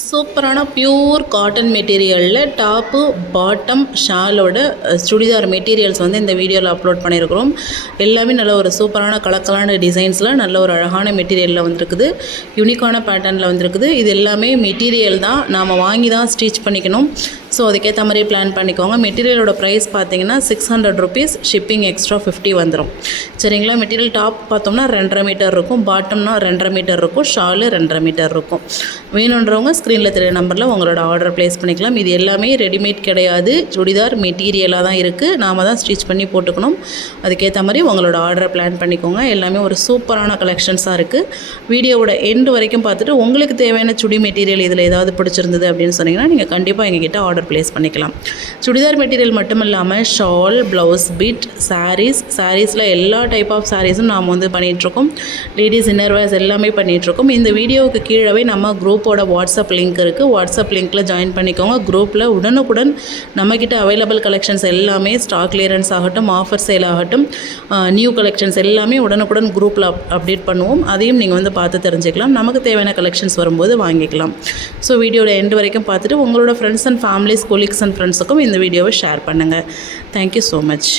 சூப்பரான pure cotton மெட்டீரியலில் top bottom ஷாலோட churidar materials வந்து இந்த வீடியோவில் அப்லோட் பண்ணியிருக்கிறோம். எல்லாமே நல்ல ஒரு சூப்பரான கலக்கலான டிசைன்ஸில் நல்ல ஒரு அழகான மெட்டீரியலில் வந்துருக்குது. யூனிக்கான பேட்டர்னில் வந்துருக்குது. இது எல்லாமே மெட்டீரியல் தான், நாம் வாங்கி தான் ஸ்டிச் பண்ணிக்கணும். ஸோ அதுக்கேற்ற மாதிரி பிளான் பண்ணிக்கோங்க. மெட்டீரியலோட ப்ரைஸ் பார்த்தீங்கன்னா 600 rupees, ஷிப்பிங் எக்ஸ்ட்ரா 50 வந்துடும். சரிங்களா? மெட்டீரியல் டாப் பார்த்தோம்னா 2.5 மீட்டர் இருக்கும், பாட்டம்னா 2.5 மீட்டர் இருக்கும், ஷாலு 2.5 மீட்டர் இருக்கும். வேணுன்றவங்க ஸ்க்ரீனில் தெரிய நம்பரில் உங்களோட ஆர்டர் ப்ளேஸ் பண்ணிக்கலாம். இது எல்லாமே ரெடிமேட் கிடையாது, சுடிதார் மெட்டீரியலாக தான் இருக்குது. நாம் தான் ஸ்டிச் பண்ணி போட்டுக்கணும். அதுக்கேற்ற மாதிரி உங்களோட ஆர்டரை பிளான் பண்ணிக்கோங்க. எல்லாமே ஒரு சூப்பரான கலெக்ஷன்ஸாக இருக்குது. வீடியோவோட எண்டு வரைக்கும் பார்த்துட்டு உங்களுக்கு தேவையான சுடி மெட்டீரியல் இதில் ஏதாவது பிடிச்சிருந்தது அப்படின்னு சொன்னீங்கன்னா நீங்கள் கண்டிப்பாக எங்ககிட்ட ஆர்டர் ப்ளேஸ் பண்ணிக்கலாம். சுடிதார் மெட்டீரியல் மட்டும் இல்லாமல் ஷால், ப்ளவுஸ் பிட், சாரீஸில் எல்லா டைப் ஆஃப் சாரீஸும் நாம் வந்து பண்ணிகிட்ருக்கோம். லேடிஸ் இன்னர்வேர்ஸ் எல்லாமே பண்ணிகிட்ருக்கோம். இந்த வீடியோவுக்கு கீழே நம்ம குரூப்போட வாட்ஸ்அப் லிங்க் இருக்குது. வாட்ஸ்அப் லிங்க்கில் ஜாயின் பண்ணிக்கோங்க. குரூப்பில் உடனுக்குடன் நம்மக்கிட்ட அவைலபிள் கலெக்ஷன்ஸ் எல்லாமே ஸ்டாக் கிளியரன்ஸ் ஆகட்டும், ஆஃபர் சேல் ஆகட்டும், நியூ கலெக்ஷன்ஸ் எல்லாமே உடனுக்குடன் குரூப்பில் அப்டேட் பண்ணுவோம். அதையும் நீங்கள் வந்து பார்த்து தெரிஞ்சுக்கலாம். நமக்கு தேவையான கலெக்ஷன்ஸ் வரும்போது வாங்கிக்கலாம். ஸோ வீடியோட எண்டு வரைக்கும் பார்த்துட்டு உங்களோட friends and families, colleagues and ஃப்ரெண்ட்ஸுக்கும் இந்த வீடியோவை ஷேர் பண்ணுங்கள். Thank you so much.